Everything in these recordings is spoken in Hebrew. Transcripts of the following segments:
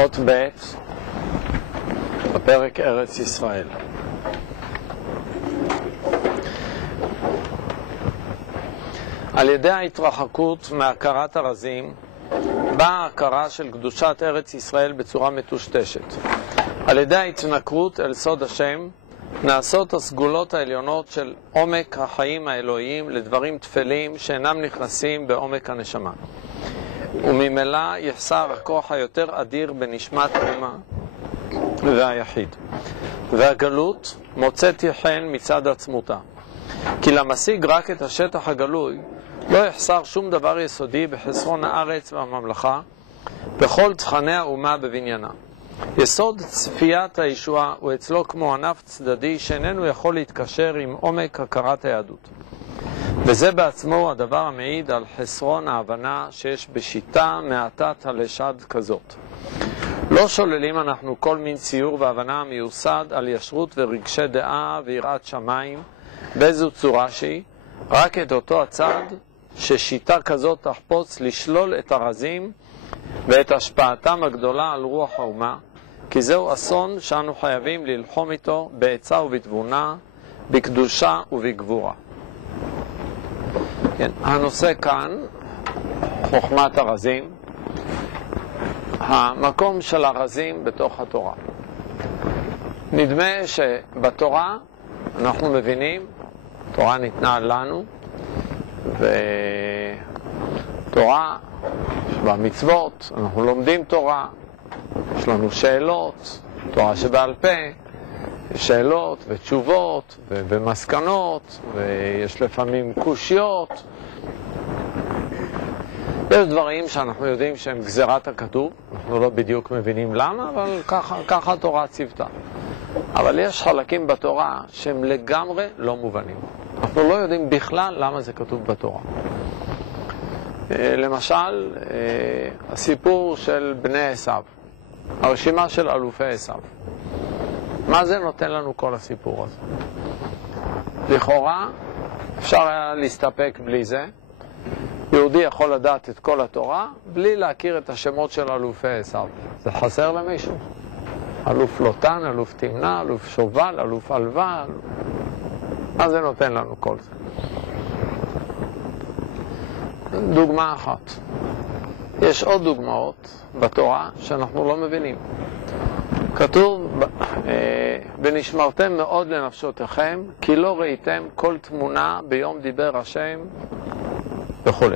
אות ב' בפרק ארץ ישראל. על ידי ההתרחקות מהכרת הרזים באה ההכרה של קדושת ארץ ישראל בצורה מטושטשת. על ידי ההתנכרות אל סוד השם נעשות הסגולות העליונות של עומק החיים האלוהיים לדברים תפלים שאינם נכנסים בעומק הנשמה. וממילא יחסר הכוח היותר אדיר בנשמת האומה והיחיד. והגלות מוצאת חן מצד עצמותה. כי למשיג רק את השטח הגלוי לא יחסר שום דבר יסודי בחסרון הארץ והממלכה בכל תכני האומה בבניינה. יסוד צפיית הישועה הוא אצלו כמו ענף צדדי שאיננו יכול להתקשר עם עומק הכרת היהדות. וזה בעצמו הוא הדבר המעיד על חסרון ההבנה שיש בשיטה מעטת הלשד כזאת. לא שוללים אנחנו כל מין ציור והבנה מיוסד על ישרות ורגשי דעה ויראת שמיים באיזו צורה שהיא, רק את אותו הצד ששיטה כזאת תחפוץ לשלול את הרזים ואת השפעתם הגדולה על רוח האומה, כי זהו אסון שאנו חייבים ללחום איתו בעצה ובתבונה, בקדושה ובגבורה. כן, הנושא כאן, חוכמת הרזים, המקום של הרזים בתוך התורה. נדמה שבתורה אנחנו מבינים, תורה ניתנה לנו, ותורה במצוות, אנחנו לומדים תורה, יש לנו שאלות, תורה שבעל פה, שאלות ותשובות ומסקנות, ויש לפעמים קושיות. יש דברים שאנחנו יודעים שהם גזירת הכתוב, אנחנו לא בדיוק מבינים למה, אבל ככה התורה ציוותה. אבל יש חלקים בתורה שהם לגמרי לא מובנים. אנחנו לא יודעים בכלל למה זה כתוב בתורה. למשל, הסיפור של בני עשיו, הרשימה של אלופי עשיו. מה זה נותן לנו כל הסיפור הזה? לכאורה, אפשר היה להסתפק בלי זה. יהודי יכול לדעת את כל התורה בלי להכיר את השמות של אלופי עשיו. זה חסר למישהו? אלוף לוטן, אלוף תמנה, אלוף שובל, אלוף אלווה. מה זה נותן לנו כל זה? דוגמה אחת. יש עוד דוגמאות בתורה שאנחנו לא מבינים. כתוב, ונשמרתם מאוד לנפשותיכם, כי לא ראיתם כל תמונה ביום דיבר השם וכו'.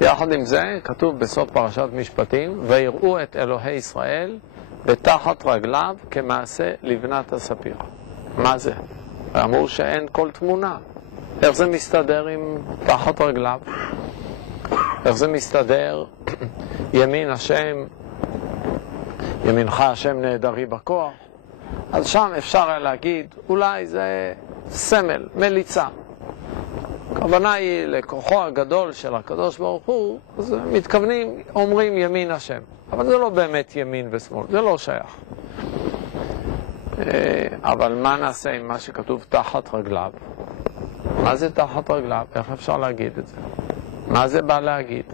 יחד עם זה, כתוב בסוף פרשת משפטים, ויראו את אלוהי ישראל בתחת רגליו כמעשה לבנת הספיר. מה זה? אמרו שאין כל תמונה. איך זה מסתדר עם תחת רגליו? איך זה מסתדר? ימין השם, ימינך השם נהדרי בכוח. אז שם אפשר להגיד, אולי זה סמל, מליצה. הכוונה היא לכוחו הגדול של הקדוש ברוך הוא, אז מתכוונים, אומרים ימין השם. אבל זה לא באמת ימין ושמאל, זה לא שייך. אבל מה נעשה עם מה שכתוב תחת רגליו? מה זה תחת רגליו? איך אפשר להגיד את זה? מה זה בא להגיד?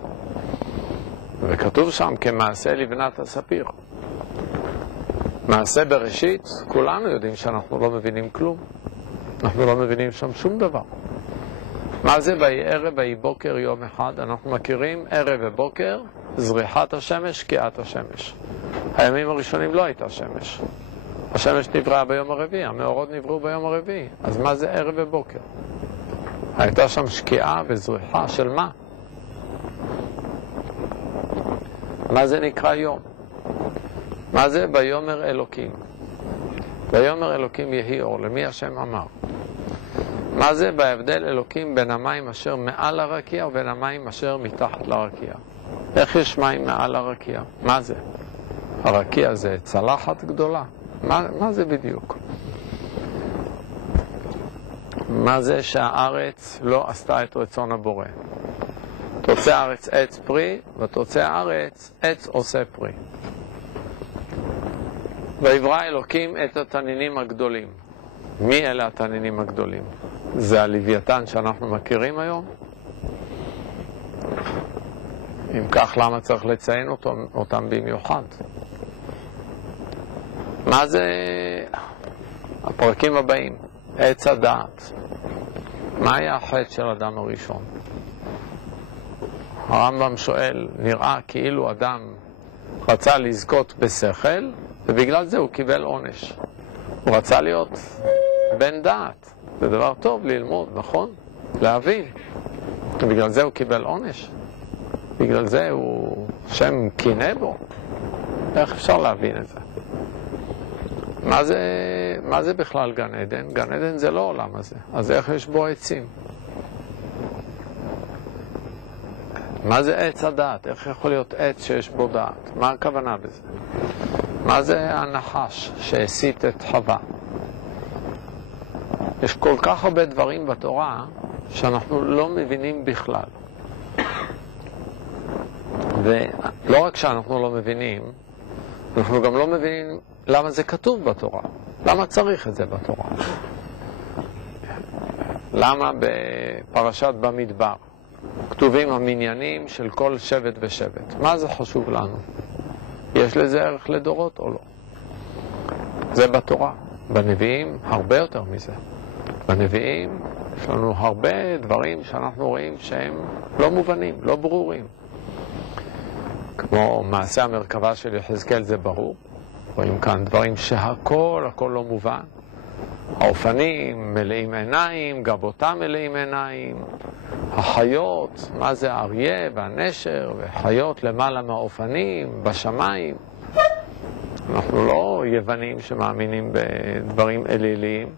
וכתוב שם כמעשה לבנת הספיר. מעשה בראשית, כולנו יודעים שאנחנו לא מבינים כלום. אנחנו לא מבינים שם שום דבר. מה זה ויהי ערב ויהי בוקר יום אחד? אנחנו מכירים ערב ובוקר, זריחת השמש, שקיעת השמש. הימים הראשונים לא הייתה שמש. השמש נבראה ביום הרביעי, המאורות נבראו ביום הרביעי. אז מה זה ערב ובוקר? הייתה שם שקיעה וזריחה של מה? מה זה נקרא יום? מה זה ויאמר אלוקים? ויאמר אלוקים יהי אור. למי השם אמר? מה זה בהבדל אלוקים בין המים אשר מעל הרקיע ובין המים אשר מתחת לרקיע? איך יש מים מעל הרקיע? מה זה? הרקיע זה צלחת גדולה. מה זה בדיוק? מה זה שהארץ לא עשתה את רצון הבורא? תוצא הארץ עץ פרי, ותוצא הארץ עץ עושה פרי. ויברא אלוקים את התנינים הגדולים. מי אלה התנינים הגדולים? זה הלוויתן שאנחנו מכירים היום? אם כך, למה צריך לציין אותם במיוחד? מה זה הפרקים הבאים? עץ הדעת. מה היה החטא של אדם הראשון? הרמב"ם שואל, נראה כאילו אדם רצה לזכות בשכל, ובגלל זה הוא קיבל עונש. הוא רצה להיות בן דעת. זה דבר טוב ללמוד, נכון? להבין. ובגלל זה הוא קיבל עונש. בגלל זה הוא שם קינא בו. איך אפשר להבין את זה? מה זה בכלל גן עדן? גן עדן זה לא עולם הזה. אז איך יש בו עצים? מה זה עץ הדעת? איך יכול להיות עץ שיש בו דעת? מה הכוונה בזה? מה זה הנחש שהסית את חווה? יש כל כך הרבה דברים בתורה שאנחנו לא מבינים בכלל. ולא רק שאנחנו לא מבינים, אנחנו גם לא מבינים למה זה כתוב בתורה. למה צריך את זה בתורה? למה בפרשת במדבר כתובים המניינים של כל שבט ושבט? מה זה חשוב לנו? יש לזה ערך לדורות או לא? זה בתורה. בנביאים הרבה יותר מזה. בנביאים יש לנו הרבה דברים שאנחנו רואים שהם לא מובנים, לא ברורים. כמו מעשה המרכבה של יחזקאל זה ברור. רואים כאן דברים שהכל לא מובן. האופנים מלאים עיניים, גבותם מלאים עיניים. החיות, מה זה האריה והנשר, וחיות למעלה מהאופנים, בשמיים. אנחנו לא יוונים שמאמינים בדברים אליליים.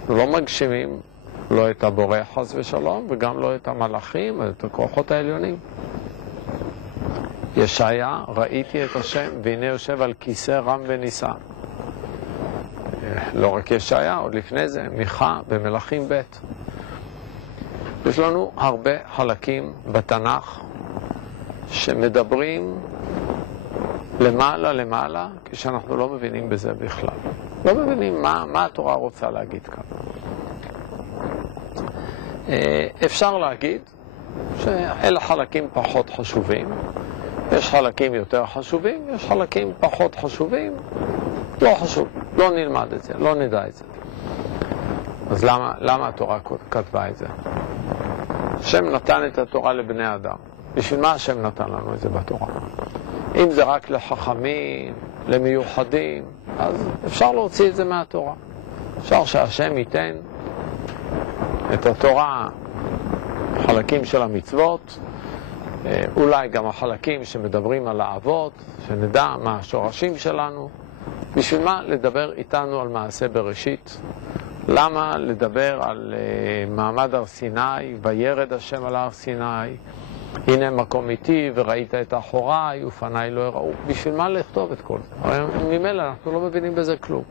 אנחנו לא מגשימים לא את הבורא חס ושלום, וגם לא את המלאכים, את הכוחות העליונים. ישעיה, ראיתי את השם, והנה יושב על כיסא רם ונישא. לא רק ישעיה, עוד לפני זה, מיכה במלאכים ב'. יש לנו הרבה חלקים בתנ"ך שמדברים למעלה, כשאנחנו לא מבינים בזה בכלל. לא מבינים מה התורה רוצה להגיד כאן. אפשר להגיד שאלה חלקים פחות חשובים. יש חלקים יותר חשובים, יש חלקים פחות חשובים. לא חשוב, לא נלמד את זה, לא נדע את זה. אז למה התורה כתבה את זה? השם נתן את התורה לבני אדם. בשביל מה השם נתן לנו את זה בתורה? אם זה רק לחכמים, למיוחדים, אז אפשר להוציא את זה מהתורה. אפשר שהשם ייתן את התורה, חלקים של המצוות, אולי גם החלקים שמדברים על האבות, שנדע מה השורשים שלנו. בשביל מה לדבר איתנו על מעשה בראשית? למה לדבר על מעמד הר סיני, וירד השם על הר סיני, הנה מקום איתי וראית את אחוריי ופניי לא יראו? בשביל מה לכתוב את כל זה? הרי ממילא אנחנו לא מבינים בזה כלום.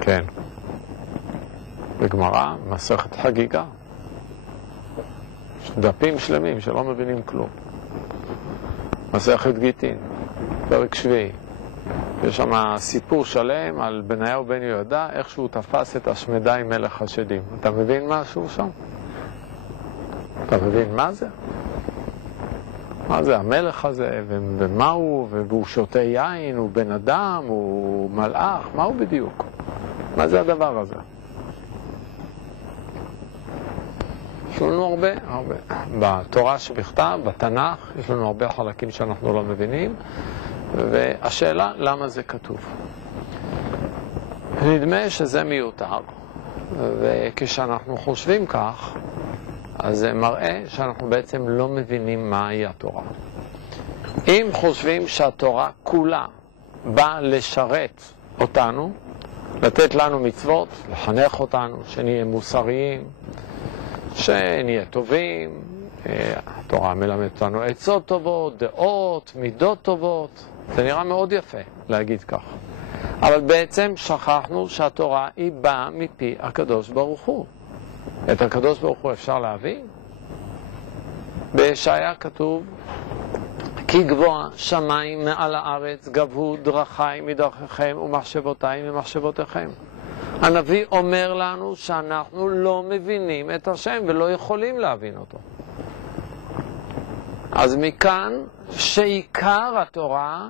כן. בגמרא, מסכת חגיגה. יש דפים שלמים שלא מבינים כלום. מסכת גיטין, פרק שביעי. יש שם סיפור שלם על בניהו בן יהודה, איך שהוא תפס את השמדי מלך השדים. אתה מבין משהו שם? אתה מבין מה זה? מה זה המלך הזה, ומה הוא, והוא שותה יין, הוא בן אדם, הוא מלאך, מה הוא בדיוק? מה זה הדבר הזה? יש לנו הרבה. בתורה שבכתב, בתנ"ך, יש לנו הרבה חלקים שאנחנו לא מבינים, והשאלה, למה זה כתוב? נדמה שזה מיותר, וכשאנחנו חושבים כך, אז זה מראה שאנחנו בעצם לא מבינים מהי התורה. אם חושבים שהתורה כולה באה לשרת אותנו, לתת לנו מצוות, לחנך אותנו, שנהיה מוסריים, שנהיה טובים, התורה מלמדת אותנו עצות טובות, דעות, מידות טובות, זה נראה מאוד יפה להגיד כך. אבל בעצם שכחנו שהתורה היא באה מפי הקדוש ברוך הוא. את הקדוש ברוך הוא אפשר להבין? בישעיה כתוב, כי גבוה שמיים מעל הארץ, גבהו דרכי מדרכיכם ומחשבותיי ממחשבותיכם. הנביא אומר לנו שאנחנו לא מבינים את השם ולא יכולים להבין אותו. אז מכאן שעיקר התורה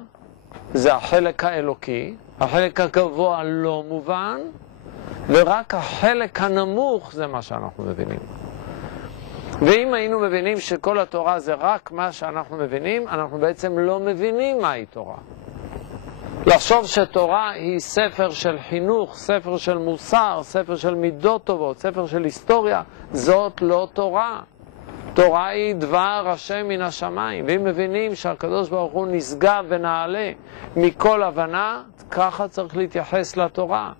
זה החלק האלוקי, החלק הגבוה לא מובן, ורק החלק הנמוך זה מה שאנחנו מבינים. ואם היינו מבינים שכל התורה זה רק מה שאנחנו מבינים, אנחנו בעצם לא מבינים מהי תורה. לחשוב שתורה היא ספר של חינוך, ספר של מוסר, ספר של מידות טובות, ספר של היסטוריה, זאת לא תורה. תורה היא דבר השם מן השמיים. ואם מבינים שהקדוש ברוך הוא נשגב ונעלה מכל הבנה, ככה צריך להתייחס לתורה.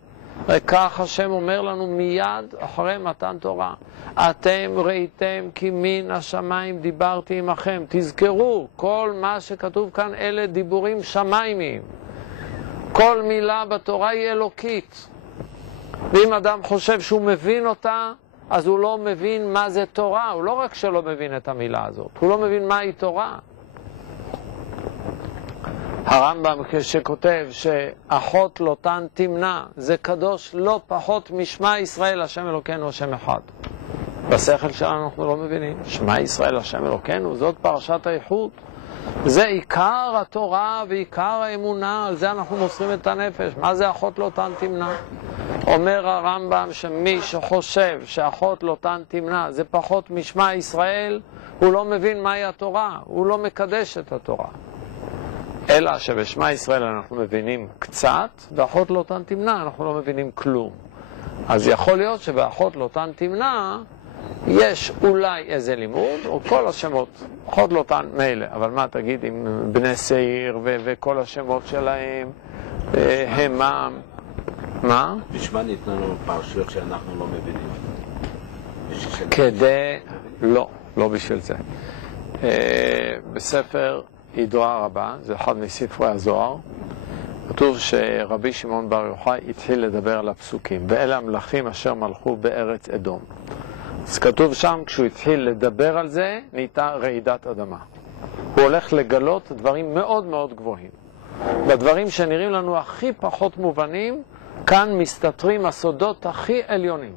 וכך השם אומר לנו מיד אחרי מתן תורה. אתם ראיתם כי מן השמיים דיברתי עמכם. תזכרו, כל מה שכתוב כאן אלה דיבורים שמיימיים. כל מילה בתורה היא אלוקית. ואם אדם חושב שהוא מבין אותה, אז הוא לא מבין מה זה תורה. הוא לא רק שלא מבין את המילה הזאת, הוא לא מבין מהי תורה. הרמב"ם כשכותב שאחות לוטן תמנע, זה קדוש לא פחות משמע ישראל השם אלוקינו השם אחד. בשכל שלנו אנחנו לא מבינים. שמע ישראל השם אלוקינו, זאת פרשת האיחוד. זה עיקר התורה ועיקר האמונה, על זה אנחנו מוסרים את הנפש. מה זה אחות לוטן תמנע? אומר הרמב"ם שמי שחושב שאחות לוטן תמנע זה פחות משמע ישראל, הוא לא מבין מהי התורה, הוא לא מקדש את התורה. אלא שבשמע ישראל אנחנו מבינים קצת, ואחות לוטן תמנע אנחנו לא מבינים כלום. אז יכול להיות שבאחות לוטן תמנע יש אולי איזה לימוד, או כל השמות, אחות לוטן מילא, אבל מה תגיד עם בני שעיר וכל השמות שלהם, המם, מה? בשביל ניתנו לנו פרשיות שאנחנו לא מבינים. כדי, לא בשביל זה. בספר ידועה רבה, זה אחד מספרי הזוהר, כתוב שרבי שמעון בר יוחאי התחיל לדבר על הפסוקים, ואלה המלכים אשר מלכו בארץ אדום. אז כתוב שם, כשהוא התחיל לדבר על זה, נהייתה רעידת אדמה. הוא הולך לגלות דברים מאוד מאוד גבוהים. בדברים שנראים לנו הכי פחות מובנים, כאן מסתתרים הסודות הכי עליונים.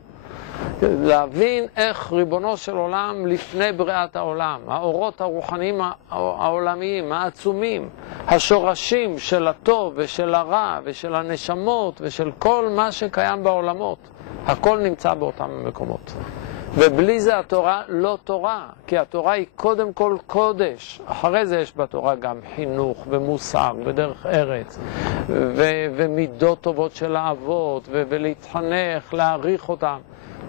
להבין איך ריבונו של עולם לפני בריאת העולם, האורות הרוחניים העולמיים, העצומים, השורשים של הטוב ושל הרע ושל הנשמות ושל כל מה שקיים בעולמות, הכל נמצא באותם מקומות. ובלי זה התורה לא תורה, כי התורה היא קודם כל קודש. אחרי זה יש בתורה גם חינוך ומוסר ודרך ארץ ומידות טובות של האבות ולהתחנך, להעריך אותם.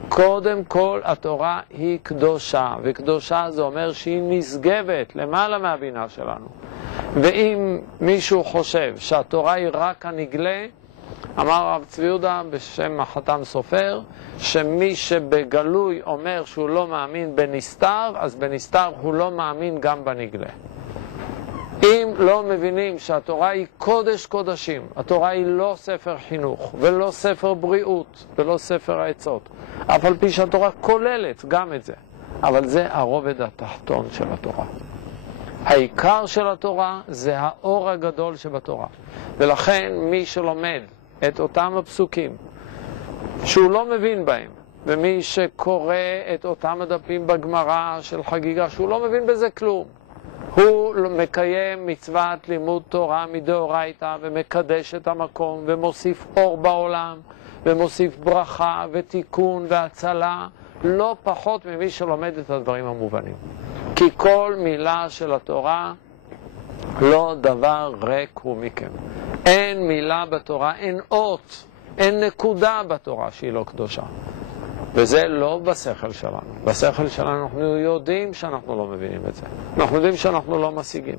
קודם כל התורה היא קדושה, וקדושה זה אומר שהיא נשגבת למעלה מהבינה שלנו. ואם מישהו חושב שהתורה היא רק הנגלה, אמר הרב צבי יהודה בשם החתם סופר, שמי שבגלוי אומר שהוא לא מאמין בנסתר, אז בנסתר הוא לא מאמין גם בנגלה. אם לא מבינים שהתורה היא קודש קודשים, התורה היא לא ספר חינוך ולא ספר בריאות ולא ספר העצות, אף על פי שהתורה כוללת גם את זה, אבל זה הרובד התחתון של התורה. העיקר של התורה זה האור הגדול שבתורה. ולכן מי שלומד את אותם הפסוקים שהוא לא מבין בהם, ומי שקורא את אותם הדפים בגמרא של חגיגה שהוא לא מבין בזה כלום, הוא מקיים מצוות לימוד תורה מדאורייתא ומקדש את המקום ומוסיף אור בעולם ומוסיף ברכה ותיקון והצלה, לא פחות ממי שלומד את הדברים המובנים. כי כל מילה של התורה לא דבר ריק הוא מכם. אין מילה בתורה, אין אות, אין נקודה בתורה שהיא לא קדושה. וזה לא בשכל שלנו. בשכל שלנו אנחנו יודעים שאנחנו לא מבינים את זה. אנחנו יודעים שאנחנו לא משיגים.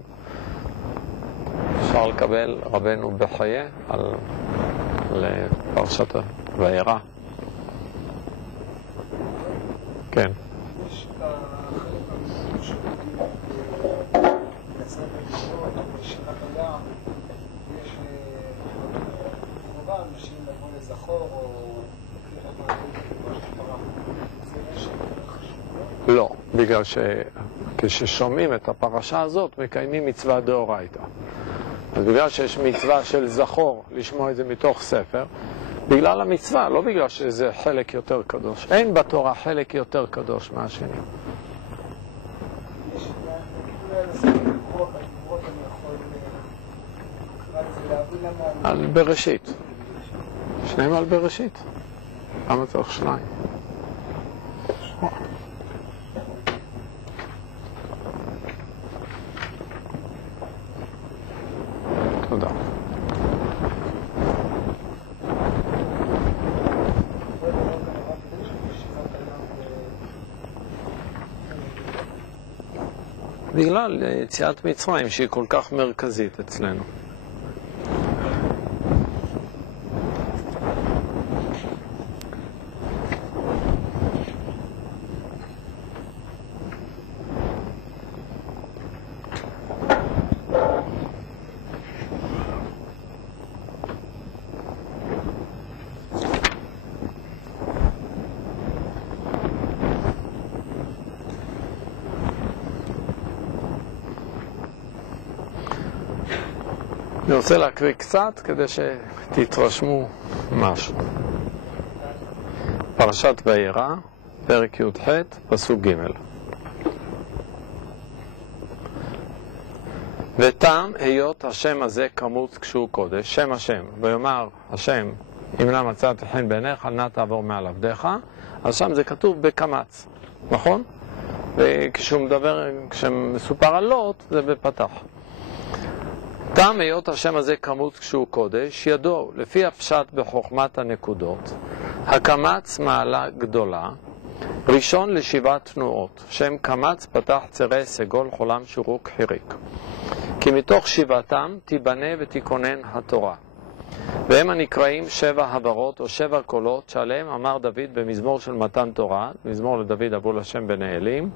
אפשר לקבל רבנו בחיי על פרשת וירא. כן. יש את החלק הראשון של בספר ראשון, בשירת הים, יש חובה אנשים לבוא לזכור או לא, בגלל שכששומעים את הפרשה הזאת מקיימים מצווה דאורייתא. אז בגלל שיש מצווה של זכור לשמוע את זה מתוך ספר, בגלל המצווה, לא בגלל שזה חלק יותר קדוש. אין בתורה חלק יותר קדוש מהשני. יש אולי לשים לקרוא, הדיברות אני יכול רק זה להבין למה... על בראשית. שניהם על בראשית. למה צריך שניים? תודה. בגלל יציאת מצרים שהיא כל כך מרכזית אצלנו. אני רוצה להקריא קצת כדי שתתרשמו משהו. פרשת וירא, פרק י"ח, פסוק ג'. וטעם היות השם הזה כמות כשהוא קודש, שם השם, ויאמר השם, אם לא מצאתי חן בעיניך, אל נא תעבור מעל עבדיך, אז שם זה כתוב בקמץ, נכון? וכשמסופר על לוט, זה בפתח. טעם היות השם הזה כמות כשהוא קודש, ידוע, לפי הפשט בחוכמת הנקודות, הקמץ מעלה גדולה, ראשון לשבע תנועות, שם קמץ פתח צרה סגול חולם שורוק חיריק. כי מתוך שבעתם תיבנה ותיכונן התורה. והם הנקראים שבע הברות או שבע קולות שעליהם אמר דוד במזמור של מתן תורה, מזמור לדוד אבו לשם בני אלים,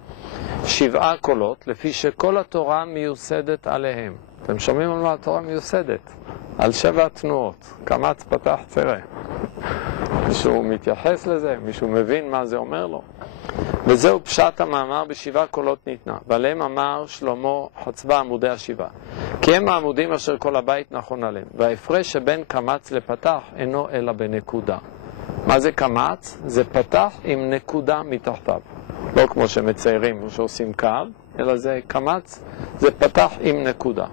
7 קולות לפי שכל התורה מיוסדת עליהם. אתם שומעים על מה התורה מיוסדת? על 7 תנועות, קמץ פתח צרה. מישהו מתייחס לזה? מישהו מבין מה זה אומר לו? וזהו פשט המאמר ב7 קולות ניתנה, ועליהם אמר שלמה חצבה עמודי השבעה. כי הם העמודים אשר כל הבית נכון עליהם, וההפרש שבין קמץ לפתח אינו אלא בנקודה. מה זה קמץ? זה פתח עם נקודה מתחתיו. לא כמו שמציירים או שעושים קו, אלא זה קמץ, זה פתח עם נקודה.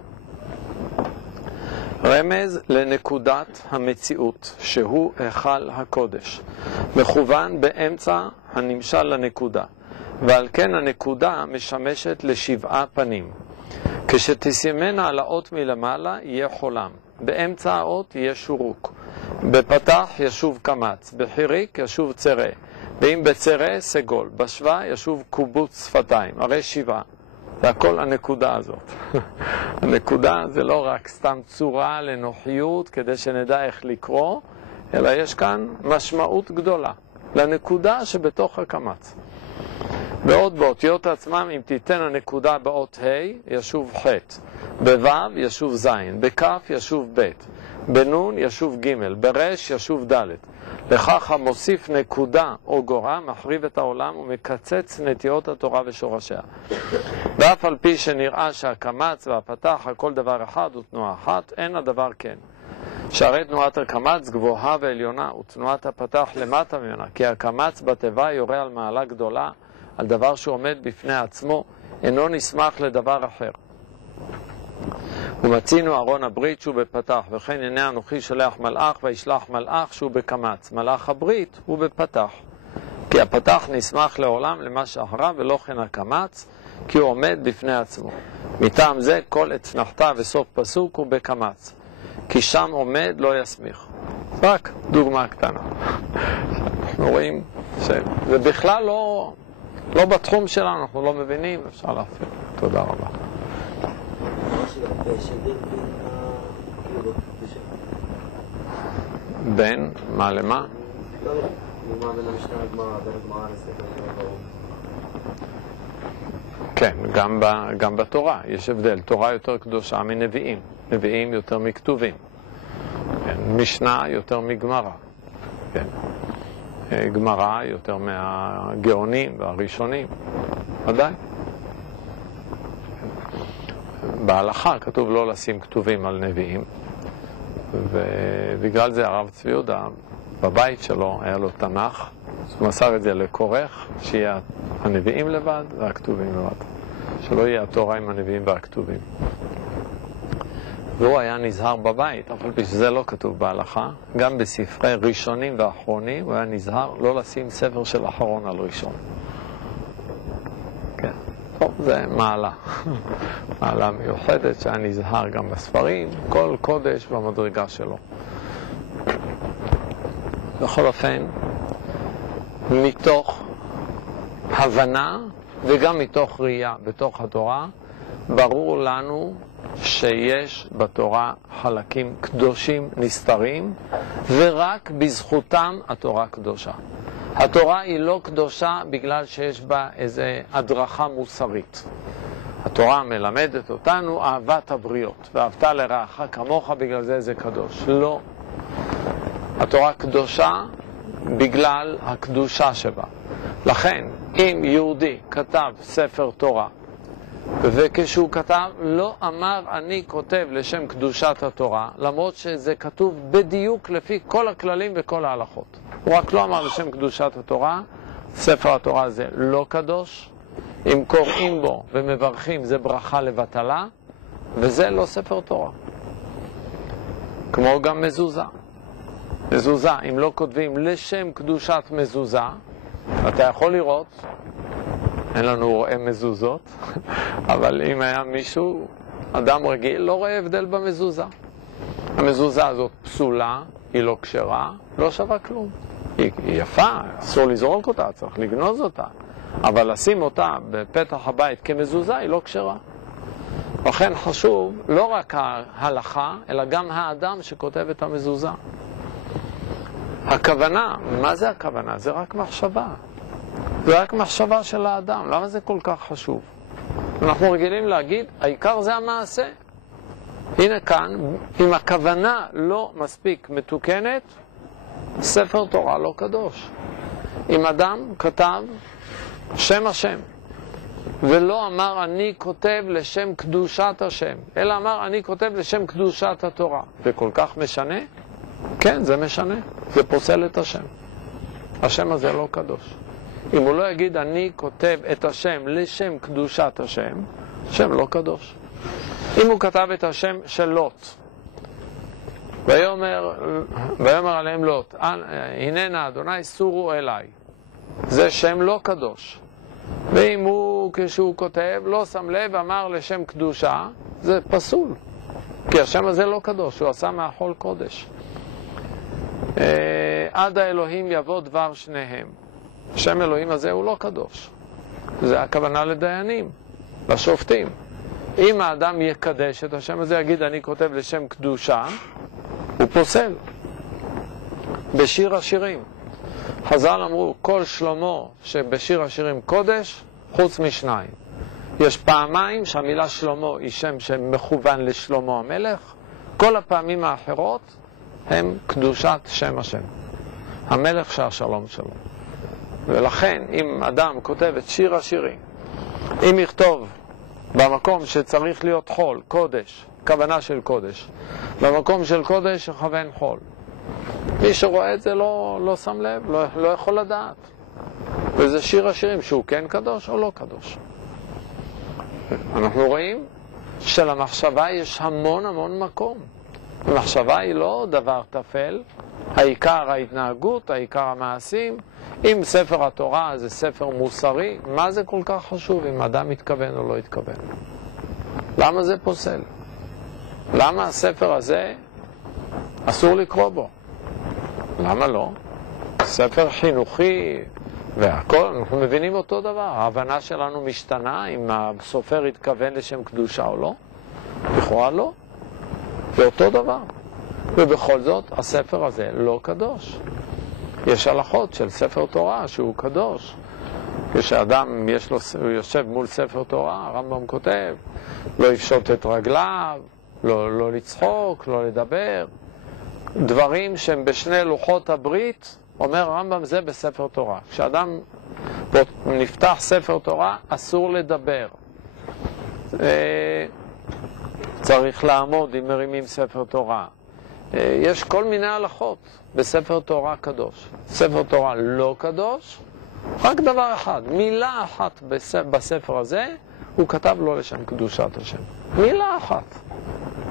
רמז לנקודת המציאות, שהוא היכל הקודש, מכוון באמצע הנמשל לנקודה, ועל כן הנקודה משמשת ל7 פנים. כשתסימנה על האות מלמעלה יהיה חולם, באמצע האות יהיה שורוק, בפתח ישוב קמץ, בחיריק ישוב צרה, ואם בצרה סגול, בשווה ישוב קובוץ שפתיים, הרי 7. זה הכל הנקודה הזאת. הנקודה זה לא רק סתם צורה לנוחיות כדי שנדע איך לקרוא, אלא יש כאן משמעות גדולה לנקודה שבתוך הקמץ. בעוד באותיות עצמם, אם תיתן הנקודה באות ה' ישוב ח', בו' ישוב ז', בכף ישוב ב', בנון ישוב ג', ברש ישוב ד'. לכך המוסיף נקודה או גורה מחריב את העולם ומקצץ נטיות התורה ושורשיה. ואף על פי שנראה שהקמץ והפתח הכל דבר אחד ותנועה אחת, אין הדבר כן. שהרי תנועת הקמץ גבוהה ועליונה ותנועת הפתח למטה ממנה, כי הקמץ בתיבה יורה על מעלה גדולה, על דבר שעומד בפני עצמו, אינו נסמך לדבר אחר. ומצינו ארון הברית שהוא בפתח, וכן הנה אנוכי שלח מלאך וישלח מלאך שהוא בקמץ. מלאך הברית הוא בפתח, כי הפתח נסמך לעולם למה שאחריו, ולא כן הקמץ, כי הוא עומד בפני עצמו. מטעם זה כל אצנחתה וסוף פסוק הוא בקמץ, כי שם עומד לא יסמיך. רק דוגמה קטנה. אנחנו רואים שזה בכלל לא בתחום שלנו, אנחנו לא מבינים, אפשר להפעיל. תודה רבה. בין מה למה? כן, גם בתורה יש הבדל. תורה יותר קדושה מנביאים, נביאים יותר מכתובים, משנה יותר מגמרא, גמרא יותר מהגאונים והראשונים, ודאי. בהלכה כתוב לא לשים כתובים על נביאים, ובגלל זה הרב צבי יהודה בבית שלו היה לו תנ"ך, הוא מסר את זה לכורך, שיהיה הנביאים לבד והכתובים לבד. שלא יהיה התורה עם הנביאים והכתובים. והוא היה נזהר בבית, אבל בשביל זה לא כתוב בהלכה. גם בספרי ראשונים ואחרונים הוא היה נזהר לא לשים ספר של אחרון על ראשון. כן, טוב, זה מעלה. מעלה מיוחדת שהיה נזהר גם בספרים, כל קודש במדרגה שלו. בכל אופן, מתוך הבנה וגם מתוך ראייה בתוך התורה, ברור לנו שיש בתורה חלקים קדושים נסתרים, ורק בזכותם התורה קדושה. התורה היא לא קדושה בגלל שיש בה איזה הדרכה מוסרית. התורה מלמדת אותנו אהבת הבריות, ואהבת לרעך כמוך, בגלל זה קדוש. לא. התורה קדושה בגלל הקדושה שבה. לכן, אם יהודי כתב ספר תורה, וכשהוא כתב, לא אמר אני כותב לשם קדושת התורה, למרות שזה כתוב בדיוק לפי כל הכללים וכל ההלכות. הוא רק לא אמר לשם קדושת התורה, ספר התורה הזה לא קדוש, אם קוראים בו ומברכים זה ברכה לבטלה, וזה לא ספר תורה. כמו גם מזוזה. מזוזה, אם לא כותבים לשם קדושת מזוזה, אתה יכול לראות, אין לנו רואה מזוזות, אבל אם היה מישהו, אדם רגיל, לא רואה הבדל במזוזה. המזוזה הזאת פסולה, היא לא כשרה, לא שווה כלום. היא יפה, אסור לזרוק אותה, צריך לגנוז אותה. אבל לשים אותה בפתח הבית כמזוזה היא לא כשרה. לכן חשוב לא רק ההלכה, אלא גם האדם שכותב את המזוזה. הכוונה, מה זה הכוונה? זה רק מחשבה. זה רק מחשבה של האדם. למה זה כל כך חשוב? אנחנו רגילים להגיד, העיקר זה המעשה. הנה כאן, אם הכוונה לא מספיק מתוקנת, ספר תורה לא קדוש. אם אדם כתב שם השם, ולא אמר אני כותב לשם קדושת השם, אלא אמר אני כותב לשם קדושת התורה, זה כל כך משנה? כן, זה משנה. זה פוסל את השם. השם הזה לא קדוש. אם הוא לא יגיד אני כותב את השם לשם קדושת השם, השם לא קדוש. אם הוא כתב את השם של לוט, ויאמר עליהם לוט, הננה אדוני סורו אליי, זה שם לא קדוש. ואם הוא כשהוא כותב לא שם לב אמר לשם קדושה, זה פסול, כי השם הזה לא קדוש, הוא עשה מהחול קודש. עד האלוהים יבוא דבר שניהם, השם אלוהים הזה הוא לא קדוש. זה הכוונה לדיינים, לשופטים. אם האדם יקדש את השם הזה, יגיד אני כותב לשם קדושה, הוא פוסל. בשיר השירים חז"ל אמרו כל שלמה שבשיר השירים קודש חוץ משניים. יש פעמיים שהמילה שלמה היא שם שמכוון לשלמה המלך, כל הפעמים האחרות הם קדושת שם השם, המלך שהשלום שלו. ולכן אם אדם כותב את שיר השירים, אם יכתוב במקום שצריך להיות חול, קודש, כוונה של קודש, במקום של קודש יכוון חול, מי שרואה את זה לא שם לב, לא יכול לדעת. וזה שיר השירים שהוא כן קדוש או לא קדוש. אנחנו רואים שלמחשבה יש המון המון מקום. המחשבה היא לא דבר תפל, העיקר ההתנהגות, העיקר המעשים. אם ספר התורה זה ספר מוסרי, מה זה כל כך חשוב אם אדם מתכוון או לא התכוון? למה זה פוסל? למה הספר הזה אסור לקרוא בו? למה לא? ספר חינוכי והכל, אנחנו מבינים אותו דבר. ההבנה שלנו משתנה אם הסופר התכוון לשם קדושה או לא. לכאורה לא. זה אותו דבר. ובכל זאת הספר הזה לא קדוש. יש הלכות של ספר תורה שהוא קדוש. כשאדם הוא יושב מול ספר תורה, הרמב"ם כותב, לא יפשוט את רגליו, לא לצחוק, לא לדבר. דברים שהם בשני לוחות הברית, אומר הרמב"ם, זה בספר תורה. כשאדם נפתח ספר תורה, אסור לדבר. צריך לעמוד אם מרימים ספר תורה. יש כל מיני הלכות בספר תורה קדוש. ספר תורה לא קדוש, רק דבר אחד, מילה אחת בספר הזה, הוא כתב לא לשם קדושת השם. מילה אחת.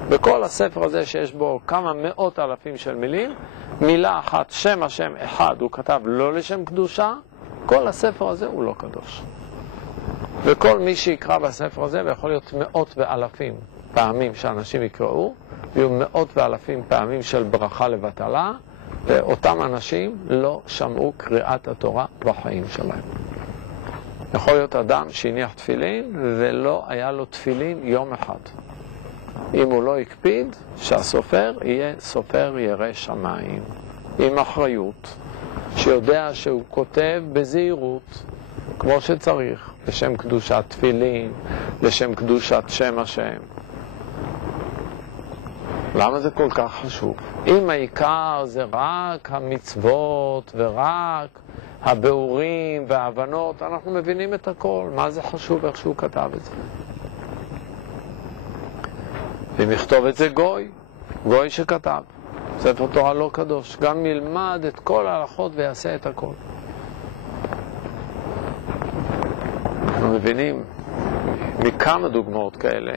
בכל הספר הזה שיש בו כמה מאות אלפים של מילים, מילה אחת, שם השם אחד, הוא כתב לא לשם קדושה, כל הספר הזה הוא לא קדוש. וכל מי שיקרא בספר הזה, ויכול להיות מאות ואלפים פעמים שאנשים יקראו, ויהיו מאות ואלפים פעמים של ברכה לבטלה, ואותם אנשים לא שמעו קריאת התורה בחיים שלהם. יכול להיות אדם שהניח תפילין ולא היה לו תפילין יום אחד. אם הוא לא הקפיד, שהסופר יהיה סופר ירא שמיים, עם אחריות, שיודע שהוא כותב בזהירות, כמו שצריך, לשם קדושת תפילין, לשם קדושת שם השם. למה זה כל כך חשוב? אם העיקר זה רק המצוות ורק הביאורים וההבנות, אנחנו מבינים את הכל. מה זה חשוב איך שהוא כתב את זה? אם יכתוב את זה גוי שכתב, ספר תורה לא קדוש, גם ילמד את כל ההלכות ויעשה את הכל. אנחנו מבינים מכמה דוגמאות כאלה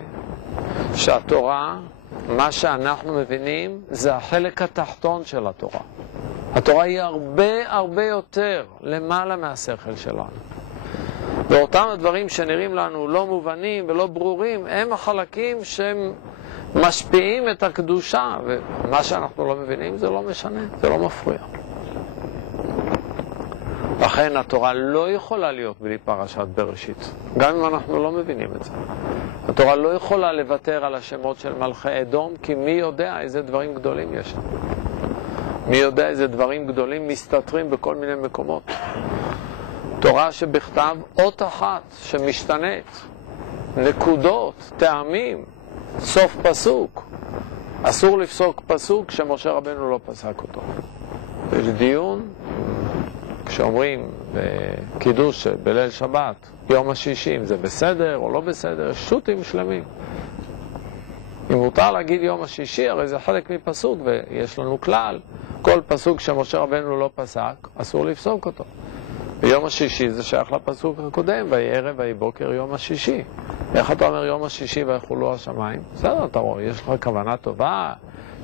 שהתורה, מה שאנחנו מבינים זה החלק התחתון של התורה. התורה היא הרבה יותר למעלה מהשכל שלנו. ואותם הדברים שנראים לנו לא מובנים ולא ברורים, הם החלקים שהם משפיעים את הקדושה, ומה שאנחנו לא מבינים זה לא משנה, זה לא מפריע. לכן התורה לא יכולה להיות בלי פרשת בראשית, גם אם אנחנו לא מבינים את זה. התורה לא יכולה לוותר על השמות של מלכי אדום, כי מי יודע איזה דברים גדולים יש. מי יודע איזה דברים גדולים מסתתרים בכל מיני מקומות. תורה שבכתב אות אחת שמשתנית, נקודות, טעמים, סוף פסוק. אסור לפסוק פסוק שמשה רבנו לא פסק אותו. יש דיון, כשאומרים בקידוש בליל שבת, יום השישי, אם זה בסדר או לא בסדר, שוטים שלמים. אם מותר להגיד יום השישי, הרי זה חלק מפסוק, ויש לנו כלל. כל פסוק שמשה רבנו לא פסק, אסור לפסוק אותו. ביום השישי זה שייך לפסוק הקודם, ויהי ערב ויהי בוקר יום השישי. איך אתה אומר יום השישי ויחולו השמיים? בסדר, אתה רואה, יש לך כוונה טובה,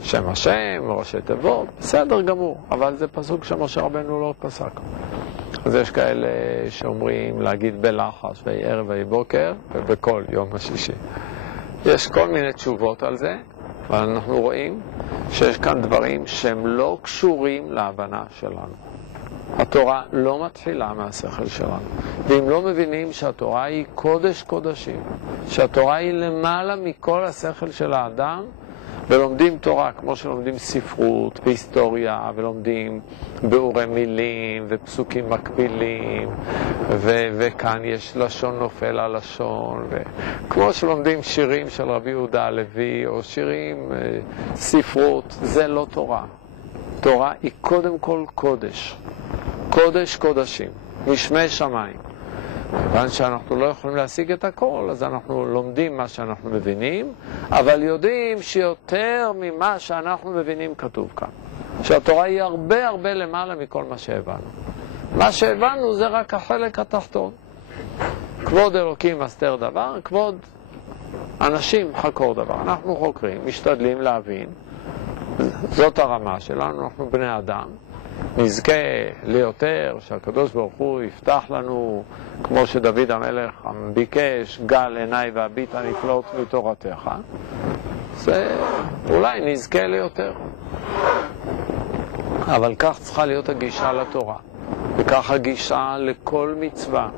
שם השם, ראשי תיבות, בסדר גמור, אבל זה פסוק שמשה רבנו לא פסק. אז יש כאלה שאומרים להגיד בלחש ויהי ערב ויהי בוקר, ובכל יום השישי. יש כל מיני תשובות על זה, אבל אנחנו רואים שיש כאן דברים שהם לא קשורים להבנה שלנו. התורה לא מתחילה מהשכל שלנו. ואם לא מבינים שהתורה היא קודש קודשים, שהתורה היא למעלה מכל השכל של האדם, ולומדים תורה כמו שלומדים ספרות והיסטוריה, ולומדים ביאורי מילים ופסוקים מקבילים, וכאן יש לשון נופל על לשון, כמו שלומדים שירים של רבי יהודה הלוי, או שירים, ספרות, זה לא תורה. תורה היא קודם כל קודש. קודש קודשים, משמי שמיים. כיוון שאנחנו לא יכולים להשיג את הכל, אז אנחנו לומדים מה שאנחנו מבינים, אבל יודעים שיותר ממה שאנחנו מבינים כתוב כאן. שהתורה היא הרבה למעלה מכל מה שהבנו. מה שהבנו זה רק החלק התחתון. כבוד אלוקים מסתר דבר, כבוד אנשים חקור דבר. אנחנו חוקרים, משתדלים להבין. זאת הרמה שלנו, אנחנו בני אדם. נזכה ליותר, שהקדוש ברוך הוא יפתח לנו, כמו שדוד המלך ביקש, גל עיניי והביט הנפלאות מתורתך. זה אולי נזכה ליותר. אבל כך צריכה להיות הגישה לתורה, וכך הגישה לכל מצווה.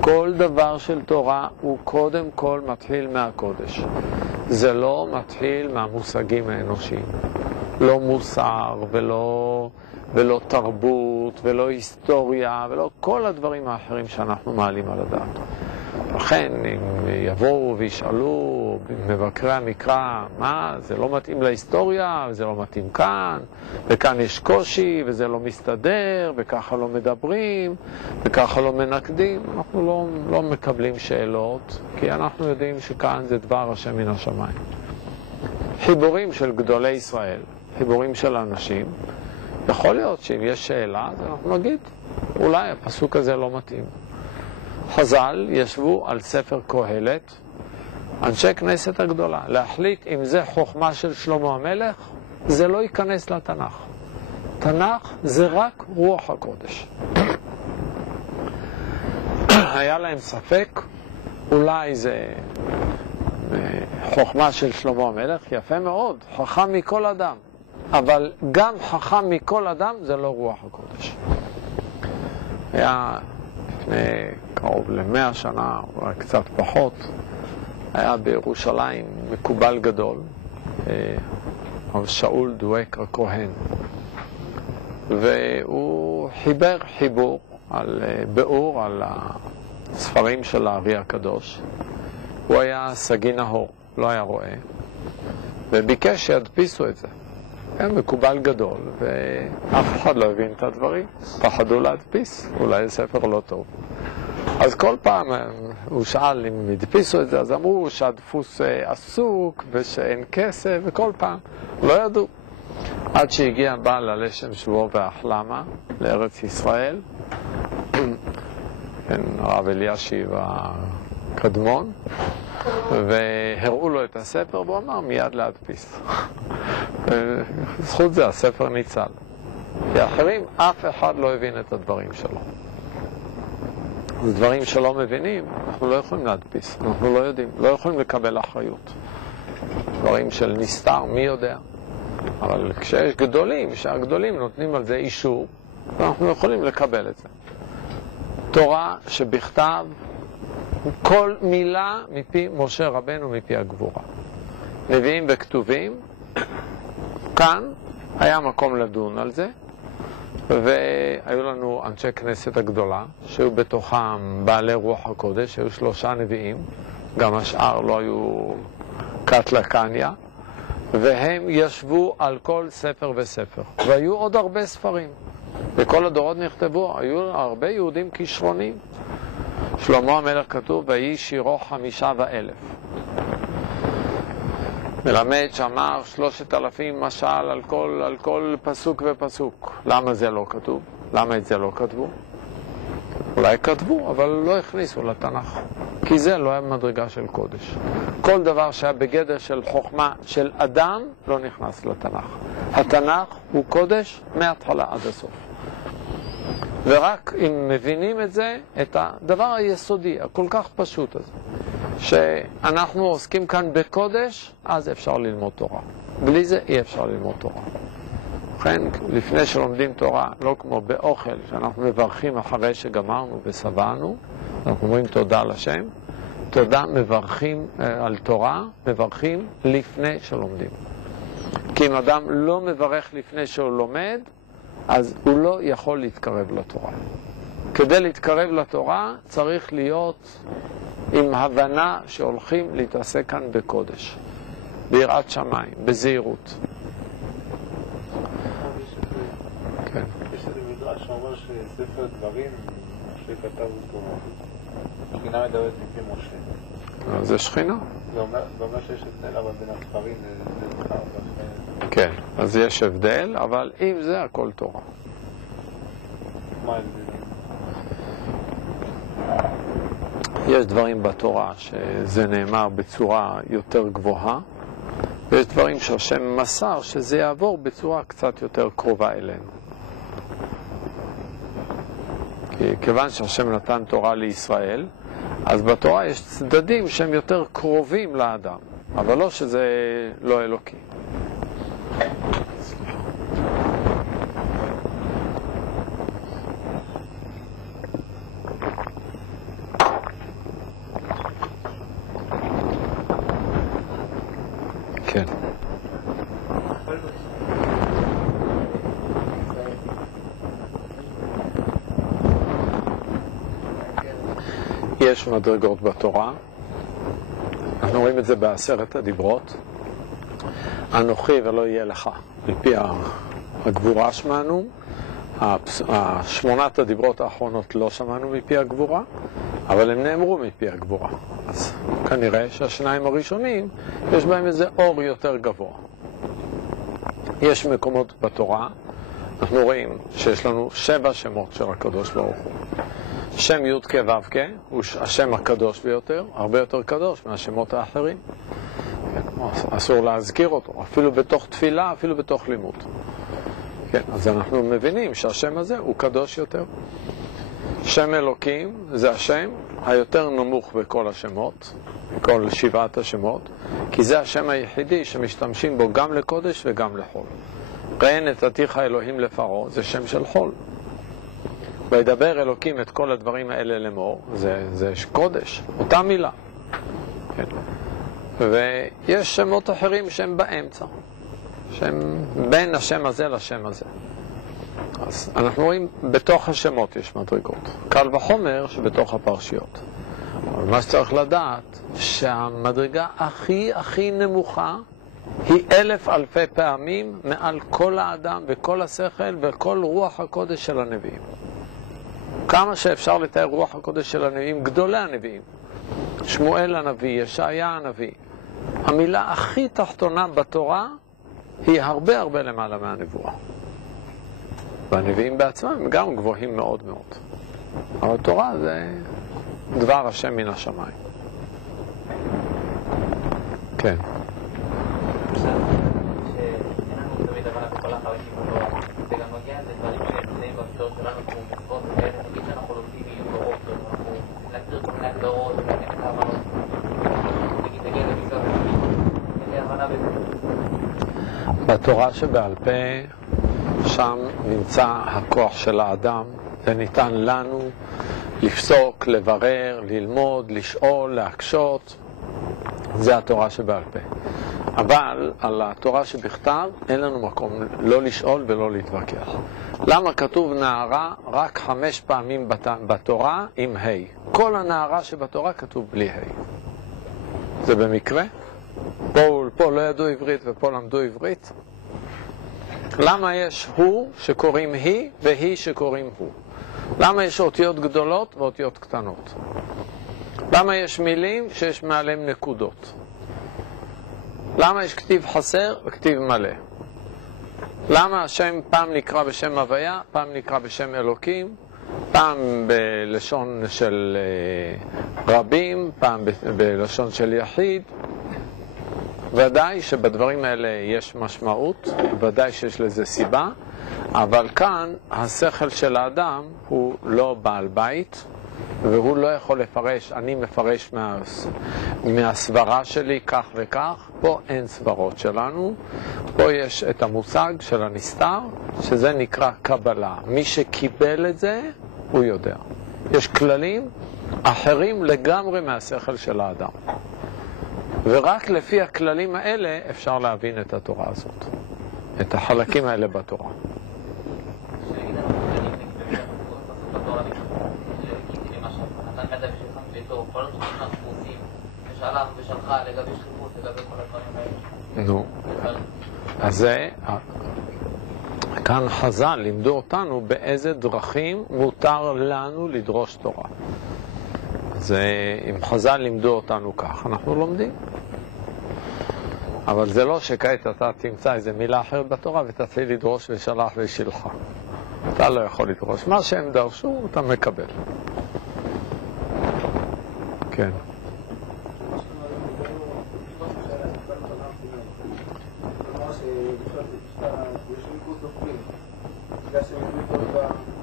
כל דבר של תורה הוא קודם כל מתחיל מהקודש. זה לא מתחיל מהמושגים האנושיים. לא מוסר ולא תרבות ולא היסטוריה ולא כל הדברים האחרים שאנחנו מעלים על הדעת. לכן אם יבואו וישאלו מבקרי המקרא, מה, זה לא מתאים להיסטוריה, זה לא מתאים כאן, וכאן יש קושי וזה לא מסתדר, וככה לא מדברים, וככה לא מנקדים, אנחנו לא מקבלים שאלות, כי אנחנו יודעים שכאן זה דבר השם מן השמיים. חיבורים של גדולי ישראל חיבורים של אנשים, יכול להיות שאם יש שאלה, אז אנחנו נגיד, אולי הפסוק הזה לא מתאים. חז"ל ישבו על ספר קהלת, אנשי כנסת הגדולה, להחליט אם זה חוכמה של שלמה המלך, זה לא ייכנס לתנ"ך. תנ"ך זה רק רוח הקודש. היה להם ספק, אולי זה חוכמה של שלמה המלך, יפה מאוד, חכם מכל אדם. אבל גם חכם מכל אדם זה לא רוח הקודש. היה לפני קרוב ל100 שנה, או קצת פחות, היה בירושלים מקובל גדול, הרב שאול דואק הכהן, והוא חיבר חיבור על ביאור על הספרים של הארי הקדוש. הוא היה סגי נהור, לא היה רואה, וביקש שידפיסו את זה. היה מקובל גדול, ואף אחד לא הבין את הדברים. פחדו להדפיס, אולי ספר לא טוב. אז כל פעם הוא שאל אם הדפיסו את זה, אז אמרו שהדפוס עסוק ושאין כסף, וכל פעם לא ידעו. עד שהגיע בעל הלשם שבוע והחלמה לארץ ישראל, הרב אלישיב הקדמון, והראו לו את הספר, והוא אמר מיד להדפיס. זכות זה, הספר ניצל. כי האחרים, אף אחד לא הבין את הדברים שלו. זה דברים שלא מבינים, אנחנו לא יכולים להדפיס, אנחנו לא יודעים, לא יכולים לקבל אחריות. דברים של נסתר, מי יודע? אבל כשיש גדולים, שהגדולים נותנים על זה אישור, אנחנו יכולים לקבל את זה. תורה שבכתב, כל מילה מפי משה רבנו, מפי הגבורה. נביאים וכתובים, כאן היה מקום לדון על זה, והיו לנו אנשי כנסת הגדולה, שהיו בתוכם בעלי רוח הקודש, שהיו 3 נביאים, גם השאר לא היו קטלקניה, והם ישבו על כל ספר וספר. והיו עוד הרבה ספרים. בכל הדורות נכתבו, היו הרבה יהודים כישרונים. שלמה המלך כתוב, ויהי שירו 5,000. מלמד שאמר 3,000 משל על כל פסוק ופסוק. למה זה לא כתוב? למה את זה לא כתבו? אולי כתבו, אבל לא הכניסו לתנ"ך. כי זה לא היה מדרגה של קודש. כל דבר שהיה בגדר של חוכמה של אדם לא נכנס לתנ"ך. התנ"ך הוא קודש מההתחלה עד הסוף. ורק אם מבינים את זה, את הדבר היסודי, הכל כך פשוט הזה, שאנחנו עוסקים כאן בקודש, אז אפשר ללמוד תורה. בלי זה אי אפשר ללמוד תורה. לכן, לפני שלומדים תורה, לא כמו באוכל, שאנחנו מברכים אחרי שגמרנו ושבענו, אנחנו אומרים תודה לשם, תודה מברכים על תורה, מברכים לפני שלומדים. כי אם אדם לא מברך לפני שהוא לומד, אז הוא לא יכול להתקרב לתורה. כדי להתקרב לתורה צריך להיות עם הבנה שהולכים להתעסק כאן בקודש, ביראת שמיים, בזהירות. כן. יש איזה מדרש שאומר שספר דברים שכתב אותו שכינה מדברת מפי משה. זה שכינה. זה אומר שיש הבדל אבל בין הספרים זה זכר. כן, אז יש הבדל, אבל אם זה הכל תורה. מה ההבדלים? יש דברים בתורה שזה נאמר בצורה יותר גבוהה, ויש דברים שהשם מסר שזה יעבור בצורה קצת יותר קרובה אלינו. כיוון שהשם נתן תורה לישראל, אז בתורה יש צדדים שהם יותר קרובים לאדם, אבל לא שזה לא אלוקי. כן. יש מדרגות בתורה, אנחנו רואים את זה בעשרת הדיברות. אנוכי ולא יהיה לך, מפי הגבורה שמענו. 8 הדיברות האחרונות לא שמענו מפי הגבורה, אבל הם נאמרו מפי הגבורה. אז כנראה שהשניים הראשונים יש בהם איזה אור יותר גבוה. יש מקומות בתורה, אנחנו רואים שיש לנו 7 שמות של הקדוש ברוך הוא. שם י' כ' ו' כ' הוא השם הקדוש ביותר, הרבה יותר קדוש מהשמות האחרים. אסור להזכיר אותו, אפילו בתוך תפילה, אפילו בתוך לימוד. כן, אז אנחנו מבינים שהשם הזה הוא קדוש יותר. שם אלוקים זה השם היותר נמוך בכל השמות, בכל 7 השמות, כי זה השם היחידי שמשתמשים בו גם לקודש וגם לחול. ראה נתתיך אלוהים לפרעה, זה שם של חול. וידבר אלוקים את כל הדברים האלה לאמור, זה קודש, אותה מילה. כן. ויש שמות אחרים שהם באמצע, שהם בין השם הזה לשם הזה. אז אנחנו רואים בתוך השמות יש מדרגות. קל וחומר שבתוך הפרשיות. אבל מה שצריך לדעת, שהמדרגה הכי נמוכה היא 1000 אלפי פעמים מעל כל האדם וכל השכל וכל רוח הקודש של הנביאים. כמה שאפשר לתאר רוח הקודש של הנביאים, גדולי הנביאים. שמואל הנביא, ישעיה הנביא. המילה הכי תחתונה בתורה היא הרבה למעלה מהנבואה. והנביאים בעצמם הם גם גבוהים מאוד מאוד. אבל התורה זה דבר השם מן השמיים. כן. זה גם מגיע לדברים שנמצאים במישור שלנו כמו מצוות, ונגיד שאנחנו לומדים מיוחרות, אנחנו להגדיר כל מיני הגדרות, ולהגיד את ההבנות. נגיד נגיע למצוות, אין לי הבנה בזה. בתורה שבעל פה, שם נמצא הכוח של האדם, זה ניתן לנו לפסוק, לברר, ללמוד, לשאול, להקשות. זה התורה שבעל פה. אבל על התורה שבכתב אין לנו מקום לא לשאול ולא להתווכח. למה כתוב נערה רק 5 פעמים בתורה עם ה'? כל הנערה שבתורה כתוב בלי ה'. זה במקרה? פה לא ידעו עברית ופה למדו עברית. למה יש הוא שקוראים היא והיא שקוראים הוא? למה יש אותיות גדולות ואותיות קטנות? למה יש מילים שיש מעליהם נקודות? למה יש כתיב חסר וכתיב מלא? למה השם פעם נקרא בשם הוויה, פעם נקרא בשם אלוקים, פעם בלשון של רבים, פעם בלשון של יחיד? ודאי שבדברים האלה יש משמעות, ודאי שיש לזה סיבה, אבל כאן השכל של האדם הוא לא בעל בית, והוא לא יכול לפרש, אני מפרש מהסברה שלי כך וכך. פה אין סברות שלנו, פה יש את המושג של הנסתר, שזה נקרא קבלה. מי שקיבל את זה, הוא יודע. יש כללים אחרים לגמרי מהשכל של האדם. ורק לפי הכללים האלה אפשר להבין את התורה הזאת, את החלקים האלה בתורה. ושלך לגבי שחיפות, לגבי כל הדברים האלה. נו. אז זה, כאן חז"ל לימדו אותנו באיזה דרכים מותר לנו לדרוש תורה. אז אם חז"ל לימדו אותנו כך, אנחנו לומדים. אבל זה לא שכעת אתה תמצא איזה מילה אחרת בתורה ותתחיל לדרוש ושלח ושלך. אתה לא יכול לדרוש. מה שהם דרשו, אתה מקבל. כן.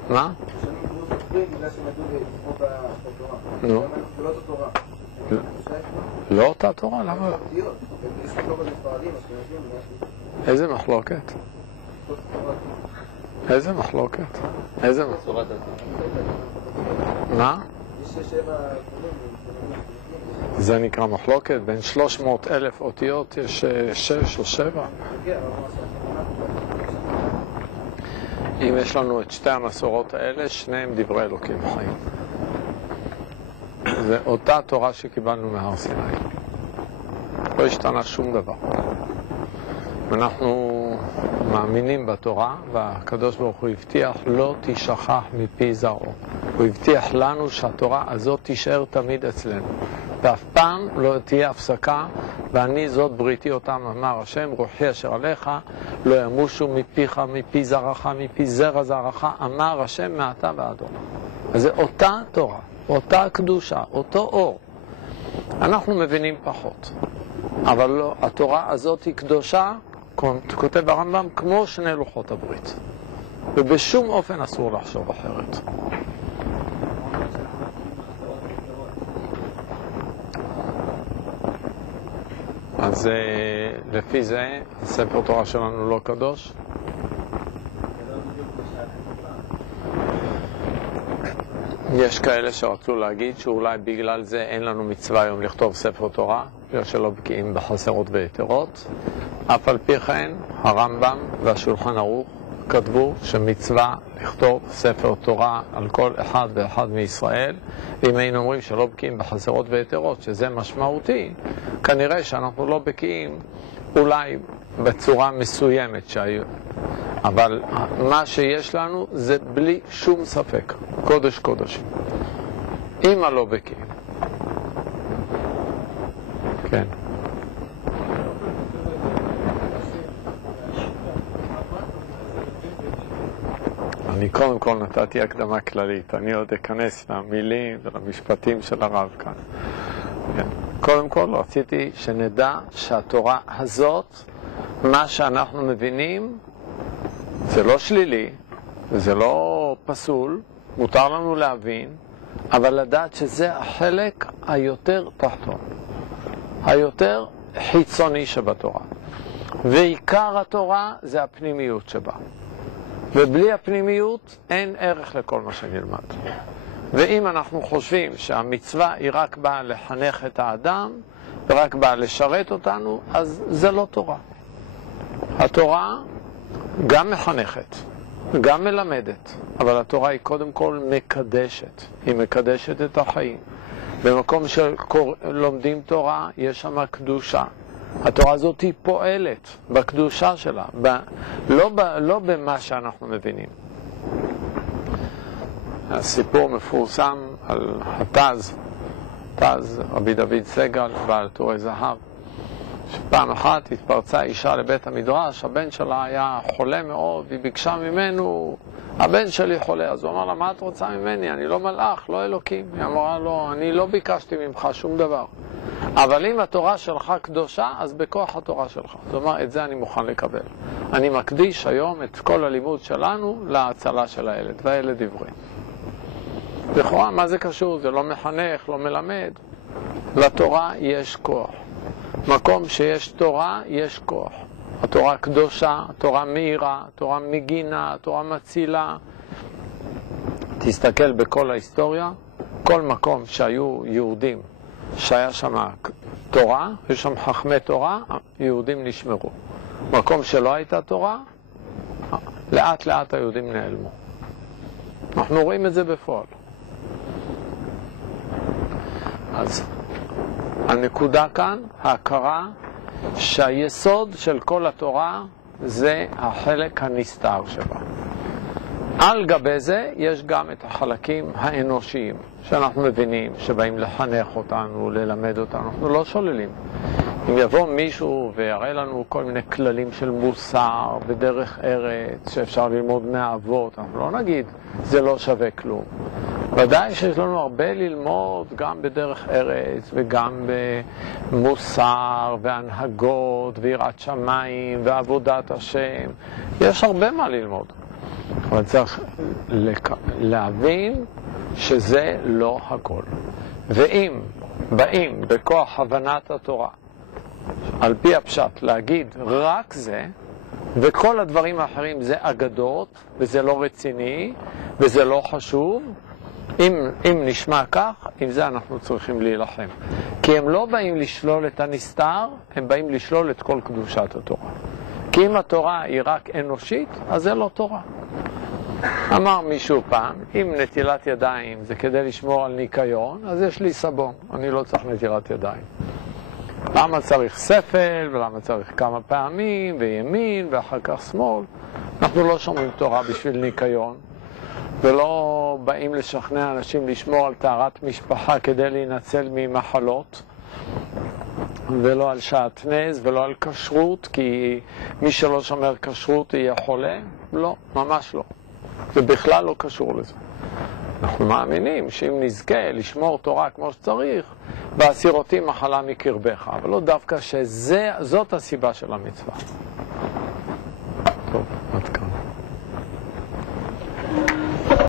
מה? נו. לא אותה תורה? למה? איזה מחלוקת? איזה מחלוקת? איזה מחלוקת? מה? זה נקרא מחלוקת? בין 300,000 אותיות יש 6 או 7? אם יש לנו את 2 המסורות האלה, שניהם דברי אלוקים חיים. זה אותה תורה שקיבלנו מהר סיני. לא השתנה שום דבר. אנחנו מאמינים בתורה, והקדוש ברוך הוא הבטיח לא תשכח מפי זרעו. הוא הבטיח לנו שהתורה הזאת תישאר תמיד אצלנו. ואף פעם לא תהיה הפסקה, ואני זאת בריתי אותם, אמר השם, רוחי אשר עליך, לא ימושו מפיך, מפי זרעך, מפי זרע זרעך, אמר השם מעתה ועד עולם. אז זה אותה תורה, אותה קדושה, אותו אור. אנחנו מבינים פחות, אבל לא, התורה הזאת היא קדושה, כותב הרמב"ם, כמו שני לוחות הברית. ובשום אופן אסור לחשוב אחרת. אז לפי זה, הספר תורה שלנו לא קדוש. יש כאלה שרצו להגיד שאולי בגלל זה אין לנו מצווה היום לכתוב ספר תורה, בגלל שלא בקיאים בחסרות ויתרות. אף על פי כן, הרמב"ם והשולחן ערוך כתבו שמצווה לכתוב ספר תורה על כל אחד ואחד מישראל, ואם היינו אומרים שלא בקיאים בחסרות ויתרות, שזה משמעותי, כנראה שאנחנו לא בקיאים אולי בצורה מסוימת שהיו. אבל מה שיש לנו זה בלי שום ספק, קודש קודשים. אמא לא בקיאים. כן. אני קודם כל נתתי הקדמה כללית, אני עוד אכנס למילים ולמשפטים של הרב כאן. כן. קודם כל רציתי שנדע שהתורה הזאת, מה שאנחנו מבינים, זה לא שלילי, זה לא פסול, מותר לנו להבין, אבל לדעת שזה החלק היותר תחתון, היותר חיצוני שבתורה. ועיקר התורה זה הפנימיות שבה. ובלי הפנימיות אין ערך לכל מה שנלמד. ואם אנחנו חושבים שהמצווה היא רק באה לחנך את האדם, ורק באה לשרת אותנו, אז זה לא תורה. התורה גם מחנכת, גם מלמדת, אבל התורה היא קודם כל מקדשת. היא מקדשת את החיים. במקום שלומדים תורה, יש שם קדושה. התורה הזאת היא פועלת בקדושה שלה, לא במה שאנחנו מבינים. הסיפור מפורסם על התז, רבי דוד סגל, בעל טורי זהב, שפעם אחת התפרצה אישה לבית המדרש, הבן שלה היה חולה מאוד, היא ביקשה ממנו, הבן שלי חולה, אז הוא אמר לה, מה את רוצה ממני? אני לא מלאך, לא אלוקים. היא אמרה לו, אני לא ביקשתי ממך שום דבר. אבל אם התורה שלך קדושה, אז בכוח התורה שלך. זאת אומרת, את זה אני מוכן לקבל. אני מקדיש היום את כל הלימוד שלנו להצלה של הילד, והילד עברי. לכאורה, מה זה קשור? זה לא מחנך, לא מלמד. לתורה יש כוח. מקום שיש תורה, יש כוח. התורה קדושה, התורה מהירה, התורה מגינה, התורה מצילה. תסתכל בכל ההיסטוריה, כל מקום שהיו יהודים, שהיה שם תורה, יש שם חכמי תורה, יהודים נשמרו. מקום שלא הייתה תורה, לאט לאט היהודים נעלמו. אנחנו רואים את זה בפועל. אז הנקודה כאן, ההכרה שהיסוד של כל התורה זה החלק הנסתר שבה. על גבי זה יש גם את החלקים האנושיים שאנחנו מבינים, שבאים לחנך אותנו, ללמד אותנו, אנחנו לא שוללים. אם יבוא מישהו ויראה לנו כל מיני כללים של מוסר בדרך ארץ שאפשר ללמוד מהאבות, אנחנו לא נגיד זה לא שווה כלום. ודאי שיש לנו הרבה ללמוד גם בדרך ארץ וגם במוסר והנהגות ויראת שמיים ועבודת השם. יש הרבה מה ללמוד. אבל צריך להבין שזה לא הכל. ואם באים בכוח הבנת התורה, על פי הפשט, להגיד רק זה, וכל הדברים האחרים זה אגדות, וזה לא רציני, וזה לא חשוב, אם נשמע כך, עם זה אנחנו צריכים להילחם. כי הם לא באים לשלול את הנסתר, הם באים לשלול את כל קדושת התורה. כי אם התורה היא רק אנושית, אז זה לא תורה. אמר מישהו פעם, אם נטילת ידיים זה כדי לשמור על ניקיון, אז יש לי סבון, אני לא צריך נטילת ידיים. למה צריך ספל, ולמה צריך כמה פעמים, וימין, ואחר כך שמאל? אנחנו לא שומרים תורה בשביל ניקיון, ולא באים לשכנע אנשים לשמור על טהרת משפחה כדי להינצל ממחלות, ולא על שעטנז ולא על כשרות, כי מי שלא שומר כשרות יהיה חולה. לא, ממש לא. זה בכלל לא קשור לזה. אנחנו מאמינים שאם נזכה לשמור תורה כמו שצריך, והסירותי מחלה מקרבך, אבל לא דווקא שזאת הסיבה של המצווה.